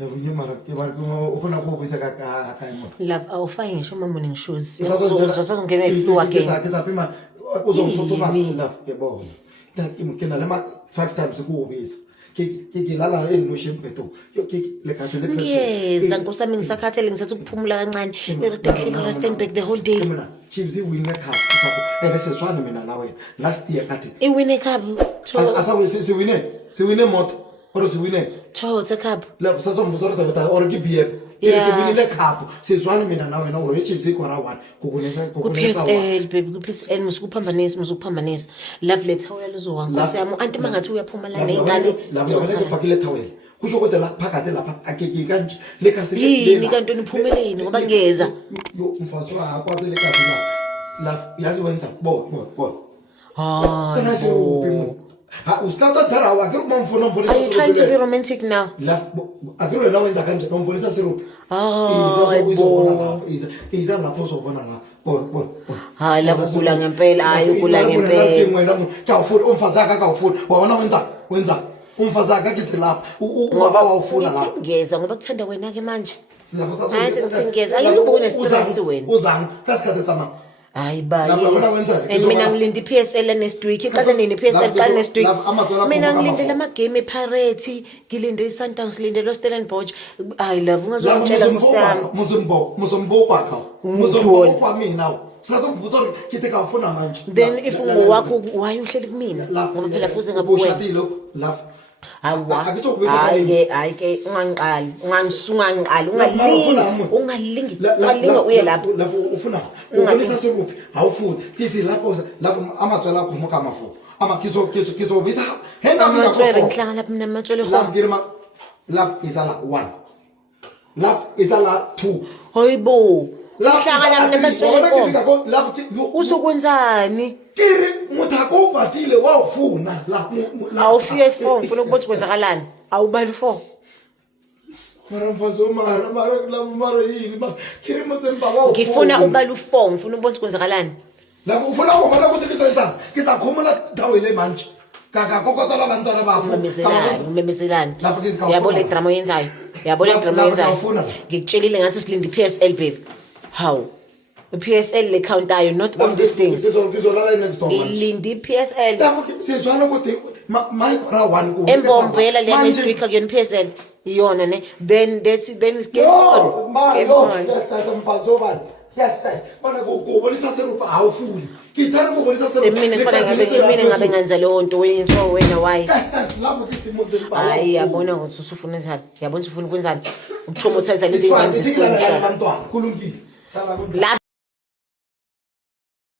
Nevunywe mara ke ba ufuna ukubisa ka imo. Love awufaki ngisho uma morning shows. Sasongena iflu again. Ke sapima uzomfutuma love ke bona. Ke na le ma 5 times ukubisa. Ke lala emotion beto. Ke le ka se le person. Yes, angosami ngisakhathele ngisathi ukuphumula kancane. Irredentlike stand back the whole day. Mina Chiefs win the cup. Bese swana mina la wena. Last year kathi. I win a cup. Asa se win moto. Or se win Toyota cup. La sasombuzo re or ke BM. Se win le cup. Se swana mina na wena or Chiefs ikora 1. Kukunesa PSL baby PSL musukuphambanisa love letter uyalozowa nkosiyami anti mangathi uyaphuma la nengane la mina ngifakile towel kusho ukuthi la phakathi lapha akeke kanje le kasi yini kanti uniphumeleni ngoba ngeza yo mfazi wakwaze le kasi la yazi wenza bo kana se uphi ha usikata thara wa ke umfuna mbonisa are you trying to be romantic now la akiro la wenza kanje nombonisa sirup iza lapho uzobona la hayi la ukula ngempela hayi ukula ngempela kawufuna umfazi akhe akawufuna wabona wenza umfazi akhe kithi lapha ubaba wawufuna la ngeza ngoba kuthanda wena ke manje hayi ngithengeza akuzubone stress wena uzang kasikhathe sama hayi bayi mina ngilinde iPSL next week iqala nini iPSL qala next week mina ngilindele ama game ePirates ngilinde iSundowns ngilinde loStellenbosch hayi love ungazongitshela kusami muzombo kwa mina satombuzo kithi kafuna manje then if ngowakho why uhleli kumina ngoba phela futhi ngabe wena love hayi ke ungangiqali ungalinga uye lapho ufuna ubonisa sekuphi awufuni kithi lapho amatswala akho moka mafu kizo visa henda amatswere ngihlanga lapha mina amatswele love is a 1 love is a 2 hoyibo ngihlanga mina amatswele ko uzokwenzani kiri muthako batile wawufuna la awufike 4 ufuna ukuthi kwenzakalani awubali 4 mara mfazo mara yini ba kiri musemba wawu ngifuna ubali 4 ngifuna ukuthi kwenzakalani la ufuna ukubona ukuthi kizoyenza kizakhumula dawele manje kaka kokotala abantwana bapho ngumemiselani yabo le drama yenzayo ngikutshelile ngathi silinde iPSL baby how PSL le count ayo not on these things ngizolala next door ilindi PSL sizwana ukuthi my kora 1 ku embombela le next week akuyona PSL iyona ne then is game on yes mfazo bani yes bana kubonisa serupa awufuni ngithanda ukubonisa serupa mina ngabe ngenza leyo nto wena why yes lapho kithi monzeni ba hayi yabona ukuthi usufuna njani yabona usufuna ukwenzani ukutraumatise izingane zesikole abantwana kulungile